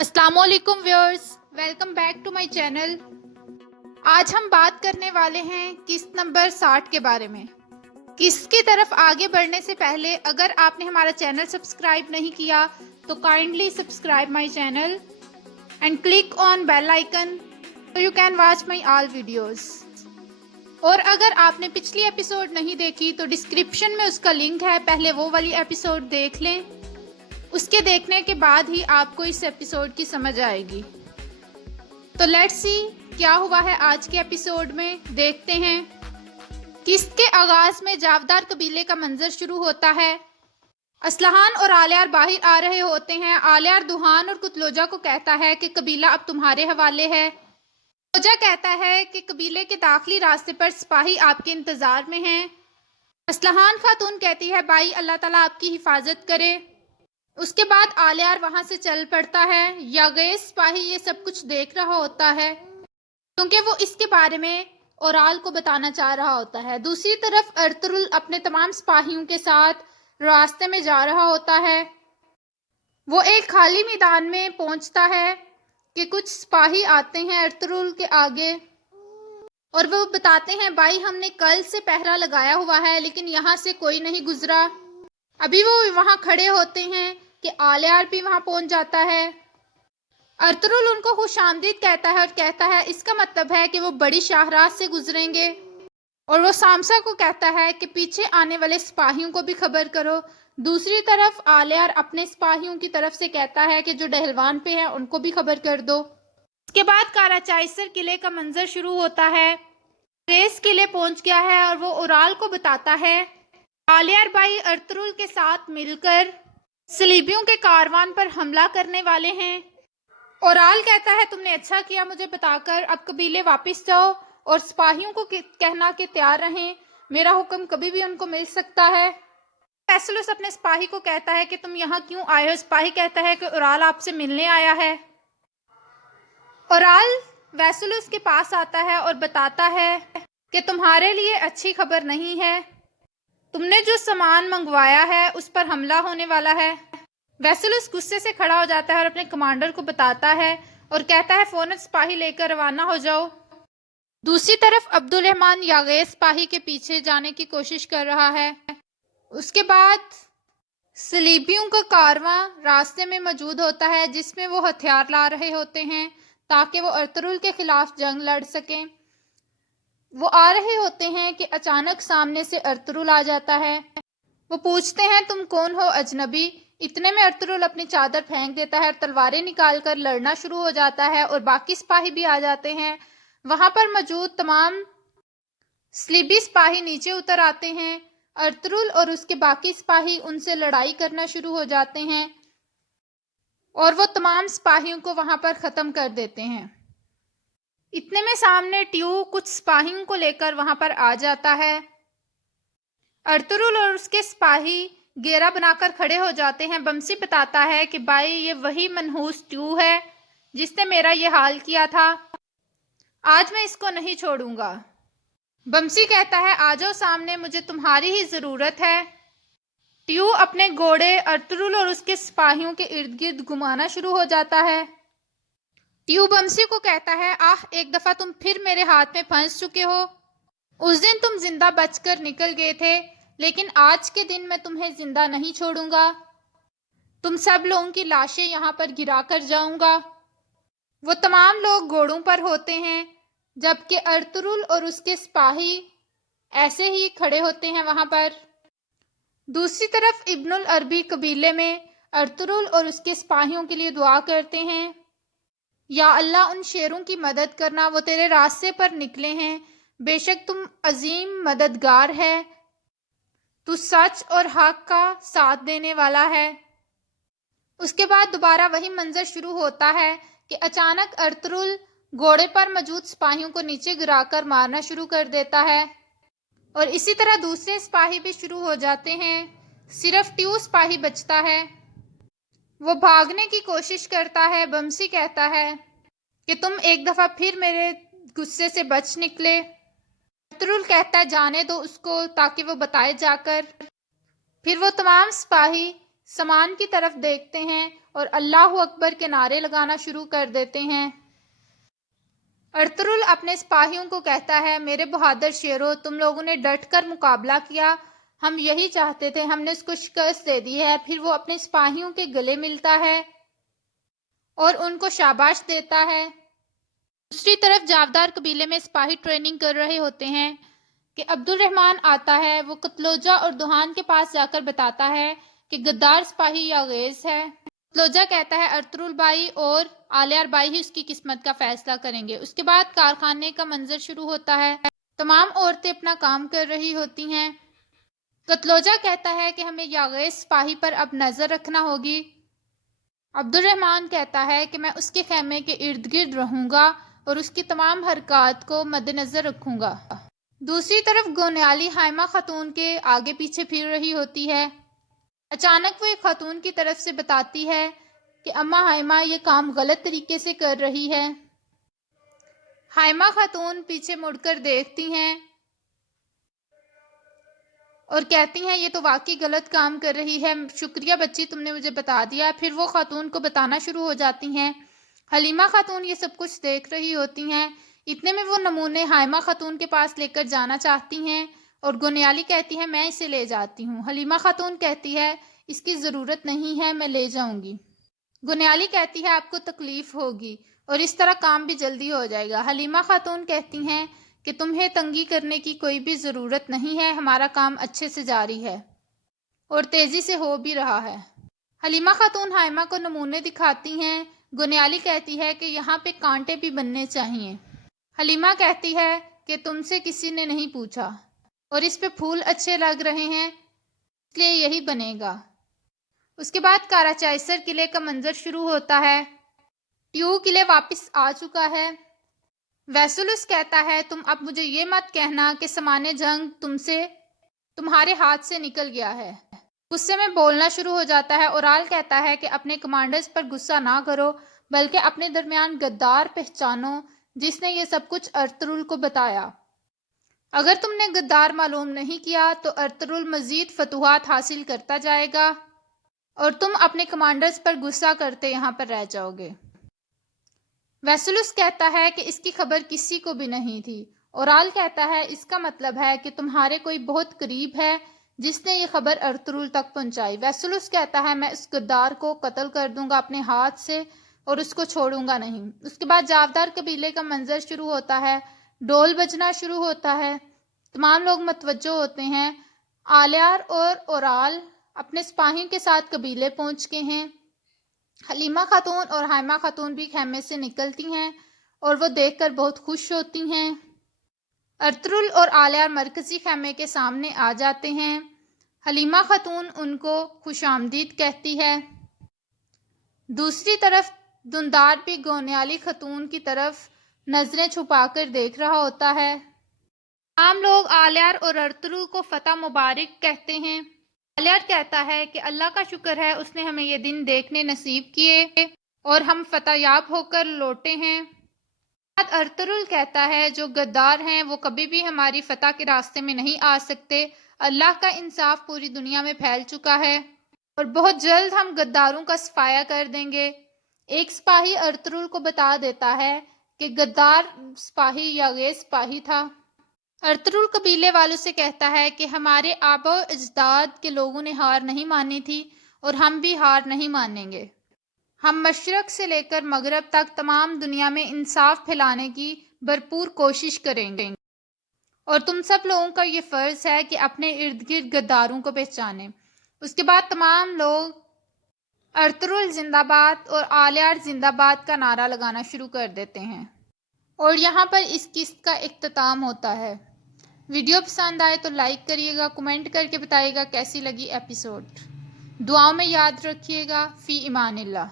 अस्सलाम वालेकुम viewers, welcome back to my channel. आज हम बात करने वाले हैं किस्त नंबर 60 के बारे में। किस्त की तरफ आगे बढ़ने से पहले अगर आपने हमारा चैनल सब्सक्राइब नहीं किया तो kindly subscribe my channel and click on bell icon so you can watch my all videos। और अगर आपने पिछली एपिसोड नहीं देखी तो डिस्क्रिप्शन में उसका लिंक है, पहले वो वाली एपिसोड देख लें। उसके देखने के बाद ही आपको इस एपिसोड की समझ आएगी। तो लेट्स सी क्या हुआ है आज के एपिसोड में, देखते हैं। किस्त के आगाज में जावदार कबीले का मंजर शुरू होता है। असलहान और आलियार बाहर आ रहे होते हैं। आलियार दुहान और कुतलोजा को कहता है कि कबीला अब तुम्हारे हवाले है। कुतलोजा कहता है कि कबीले के दाखिली रास्ते पर सिपाही आपके इंतजार में हैं। असलहान खातून कहती है भाई अल्लाह ताला आपकी हिफाजत करे। उसके बाद आलियार वहां से चल पड़ता है। यागेस सिपाही ये सब कुछ देख रहा होता है क्योंकि वो इसके बारे में ओराल को बताना चाह रहा होता है। दूसरी तरफ अर्तुरुल अपने तमाम सिपाहियों के साथ रास्ते में जा रहा होता है। वो एक खाली मैदान में पहुंचता है कि कुछ सिपाही आते हैं अर्तुरुल के आगे और वो बताते हैं भाई हमने कल से पहरा लगाया हुआ है लेकिन यहाँ से कोई नहीं गुजरा। अभी वो वहां खड़े होते हैं कि आलियार भी वहां पहुंच जाता है। अर्तुरुल उनको खुशामदीद कहता है और कहता है इसका मतलब है कि वो बड़ी शाहराह से गुजरेंगे। और वो सामसा को कहता है कि पीछे आने वाले सिपाहियों को भी खबर करो। दूसरी तरफ आलियार अपने सिपाहियों की तरफ से कहता है कि जो डहलवान पे हैं उनको भी खबर कर दो। उसके बाद काराचाइसर किले का मंजर शुरू होता है। रेस किले पहुंच गया है और वो ओराल को बताता है आलियार भाई अर्तुरुल के साथ मिलकर सलीबियों के कारवान पर हमला करने वाले हैं। ओराल कहता है तुमने अच्छा किया मुझे बताकर, अब कबीले वापस जाओ और सिपाहियों को कहना कि तैयार रहें, मेरा हुक्म कभी भी उनको मिल सकता है। फैसलुस अपने सिपाही को कहता है कि तुम यहाँ क्यों आए हो। सिपाही कहता है कि ओराल आपसे मिलने आया है। ओराल वैसुलुस के पास आता है और बताता है कि तुम्हारे लिए अच्छी खबर नहीं है, तुमने जो सामान मंगवाया है उस पर हमला होने वाला है। वैसुलुस गुस्से से खड़ा हो जाता है और अपने कमांडर को बताता है और कहता है फौरन सिपाही लेकर रवाना हो जाओ। दूसरी तरफ अब्दुल रहमान यागेस सिपाही के पीछे जाने की कोशिश कर रहा है। उसके बाद सलीबियों का कारवां रास्ते में मौजूद होता है जिसमें वो हथियार ला रहे होते हैं ताकि वो अर्तुरुल के खिलाफ जंग लड़ सकें। वो आ रहे होते हैं कि अचानक सामने से अर्तुरुल आ जाता है। वो पूछते हैं तुम कौन हो अजनबी। इतने में अर्तुरुल अपनी चादर फेंक देता है और तलवारें निकाल कर लड़ना शुरू हो जाता है और बाकी सिपाही भी आ जाते हैं। वहां पर मौजूद तमाम स्लीबी सिपाही नीचे उतर आते हैं। अर्तुरुल और उसके बाकी सिपाही उनसे लड़ाई करना शुरू हो जाते हैं और वो तमाम सिपाहियों को वहां पर ख़त्म कर देते हैं। इतने में सामने ट्यू कुछ सिपाहियों को लेकर वहां पर आ जाता है। अर्तुरुल और उसके सिपाही घेरा बनाकर खड़े हो जाते हैं। बमसी बताता है कि भाई ये वही मनहूस ट्यू है जिसने मेरा ये हाल किया था, आज मैं इसको नहीं छोड़ूंगा। बमसी कहता है आ जाओ सामने, मुझे तुम्हारी ही ज़रूरत है। ट्यू अपने घोड़े अर्तुरुल और उसके सिपाहियों के इर्द गिर्द घुमाना शुरू हो जाता है। ट्यू बमसी को कहता है आह एक दफ़ा तुम फिर मेरे हाथ में फंस चुके हो। उस दिन तुम जिंदा बचकर निकल गए थे लेकिन आज के दिन मैं तुम्हें जिंदा नहीं छोड़ूंगा। तुम सब लोगों की लाशें यहाँ पर गिरा कर जाऊंगा। वो तमाम लोग घोड़ों पर होते हैं जबकि अर्तुरुल और उसके सिपाही ऐसे ही खड़े होते हैं वहां पर। दूसरी तरफ इब्नुल अरबी कबीले में अर्तुरुल और उसके सिपाहियों के लिए दुआ करते हैं या अल्लाह उन शेरों की मदद करना, वो तेरे रास्ते पर निकले हैं, बेशक तुम अजीम मददगार है, तू सच और हक का साथ देने वाला है। उसके बाद दोबारा वही मंजर शुरू होता है कि अचानक अर्तुरुल घोड़े पर मौजूद सिपाहियों को नीचे गिराकर मारना शुरू कर देता है और इसी तरह दूसरे सिपाही भी शुरू हो जाते हैं। सिर्फ ट्यू सिपाही बचता है। वो भागने की कोशिश करता है। बमसी कहता है कि तुम एक दफ़ा फिर मेरे गुस्से से बच निकले। अर्तुरुल कहता है जाने दो उसको ताकि वो बताए जाकर। फिर वो तमाम सिपाही सामान की तरफ देखते हैं اور اللہ اکبر کے نعرے لگانا شروع کر دیتے ہیں۔ ارطغرل اپنے سپاہیوں کو کہتا ہے، میرے بہادر شیرو، تم لوگوں نے ڈٹ کر مقابلہ کیا، ہم یہی چاہتے تھے، ہم نے اس کو شکست دے دی ہے۔ پھر وہ اپنے سپاہیوں کے گلے ملتا ہے اور ان کو شاباش دیتا ہے۔ دوسری طرف جاودار قبیلے میں سپاہی ٹریننگ کر رہے ہوتے ہیں کہ عبد الرحمن آتا ہے۔ وہ قتلوجہ اور دوحان کے پاس جا کر بتاتا ہے کہ غدار سپاہی یاغیز ہے۔ قتلوجہ کہتا ہے ارطغرل بھائی اور آلیار بھائی ہی اس کی قسمت کا فیصلہ کریں گے۔ اس کے بعد کارخانے کا منظر شروع ہوتا ہے۔ تمام عورتیں اپنا کام کر رہی ہوتی ہیں۔ قتلوجہ کہتا ہے کہ ہمیں یاغیز سپاہی پر اب نظر رکھنا ہوگی۔ عبد الرحمن کہتا ہے کہ میں اس کے خیمے کے ارد گرد رہوں گا اور اس کی تمام حرکات کو مد نظر رکھوں گا۔ دوسری طرف گونیالی حائمہ خاتون کے آگے پیچھے پھر رہی ہوتی ہے۔ اچانک وہ ایک خاتون کی طرف سے بتاتی ہے کہ اماں حائمہ یہ کام غلط طریقے سے کر رہی ہے۔ حائمہ خاتون پیچھے مڑ کر دیکھتی ہیں اور کہتی ہیں یہ تو واقعی غلط کام کر رہی ہے، شکریہ بچی تم نے مجھے بتا دیا۔ پھر وہ خاتون کو بتانا شروع ہو جاتی ہیں۔ حلیمہ خاتون یہ سب کچھ دیکھ رہی ہوتی ہیں۔ اتنے میں وہ نمونے حائمہ خاتون کے پاس لے کر جانا چاہتی ہیں اور گونیالی کہتی ہے میں اسے لے جاتی ہوں۔ حلیمہ خاتون کہتی ہے اس کی ضرورت نہیں ہے، میں لے جاؤں گی۔ گونیالی کہتی ہے آپ کو تکلیف ہوگی اور اس طرح کام بھی جلدی ہو جائے گا۔ حلیمہ خاتون کہتی ہیں کہ تمہیں تنگی کرنے کی کوئی بھی ضرورت نہیں ہے، ہمارا کام اچھے سے جاری ہے اور تیزی سے ہو بھی رہا ہے۔ حلیمہ خاتون حائمہ کو نمونے دکھاتی ہیں۔ گونیالی کہتی ہے کہ یہاں پہ کانٹے بھی بننے چاہیے۔ حلیمہ کہتی ہے کہ تم سے کسی نے نہیں پوچھا اور اس پہ پھول اچھے لگ رہے ہیں اس لیے یہی بنے گا۔ اس کے بعد کاراچائسر قلعے کا منظر شروع ہوتا ہے۔ ٹیو قلعے واپس آ چکا ہے۔ ویسلس کہتا ہے تم اب مجھے یہ مت کہنا کہ سامان جنگ تمہارے ہاتھ سے نکل گیا ہے۔ غصے میں بولنا شروع ہو جاتا ہے۔ اورال کہتا ہے کہ اپنے کمانڈرز پر غصہ نہ کرو بلکہ اپنے درمیان غدار پہچانو جس نے یہ سب کچھ ارطغرل کو بتایا۔ اگر تم نے غدار معلوم نہیں کیا تو ارطغرل مزید فتوحات حاصل کرتا جائے گا اور تم اپنے کمانڈرز پر غصہ کرتے یہاں پر رہ جاؤ گے۔ ویسلس کہتا ہے کہ اس کی خبر کسی کو بھی نہیں تھی۔ اورال کہتا ہے اس کا مطلب ہے کہ تمہارے کوئی بہت قریب ہے جس نے یہ خبر ارطغرل تک پہنچائی۔ ویسلس کہتا ہے میں اس غدار کو قتل کر دوں گا اپنے ہاتھ سے اور اس کو چھوڑوں گا نہیں۔ اس کے بعد جاودار قبیلے کا منظر شروع ہوتا ہے۔ ڈول بجنا شروع ہوتا ہے۔ تمام لوگ متوجہ ہوتے ہیں۔ آلیار اور اورال اپنے سپاہیوں کے ساتھ قبیلے پہنچ گئے ہیں۔ حلیمہ خاتون اور حائمہ خاتون بھی خیمے سے نکلتی ہیں اور وہ دیکھ کر بہت خوش ہوتی ہیں۔ ارطغرل اور آلیار مرکزی خیمے کے سامنے آ جاتے ہیں۔ حلیمہ خاتون ان کو خوش آمدید کہتی ہے۔ دوسری طرف دندار بھی گونیالی خاتون کی طرف نظریں چھپا کر دیکھ رہا ہوتا ہے۔ عام لوگ آلیار اور ارطغرل کو فتح مبارک کہتے ہیں۔ آلیار کہتا ہے کہ اللہ کا شکر ہے اس نے ہمیں یہ دن دیکھنے نصیب کیے اور ہم فتح یاب ہو کر لوٹے ہیں۔ بعد ارطغرل کہتا ہے جو غدار ہیں وہ کبھی بھی ہماری فتح کے راستے میں نہیں آ سکتے۔ اللہ کا انصاف پوری دنیا میں پھیل چکا ہے اور بہت جلد ہم غداروں کا صفایا کر دیں گے۔ ایک سپاہی ارطغرل کو بتا دیتا ہے کہ غدار سپاہی یاغیز سپاہی تھا۔ ارطغرل قبیلے والوں سے کہتا ہے کہ ہمارے آباء و اجداد کے لوگوں نے ہار نہیں مانی تھی اور ہم بھی ہار نہیں مانیں گے۔ ہم مشرق سے لے کر مغرب تک تمام دنیا میں انصاف پھیلانے کی بھرپور کوشش کریں گے اور تم سب لوگوں کا یہ فرض ہے کہ اپنے ارد گرد غداروں کو پہچانیں۔ اس کے بعد تمام لوگ ارطغرل زندہ باد اور آلیار زندہ باد کا نعرہ لگانا شروع کر دیتے ہیں اور یہاں پر اس قسط کا اختتام ہوتا ہے۔ ویڈیو پسند آئے تو لائک کریے گا، کمنٹ کر کے بتائیے گا کیسی لگی ایپیسوڈ۔ دعاؤں میں یاد رکھیے گا۔ فی امان اللہ۔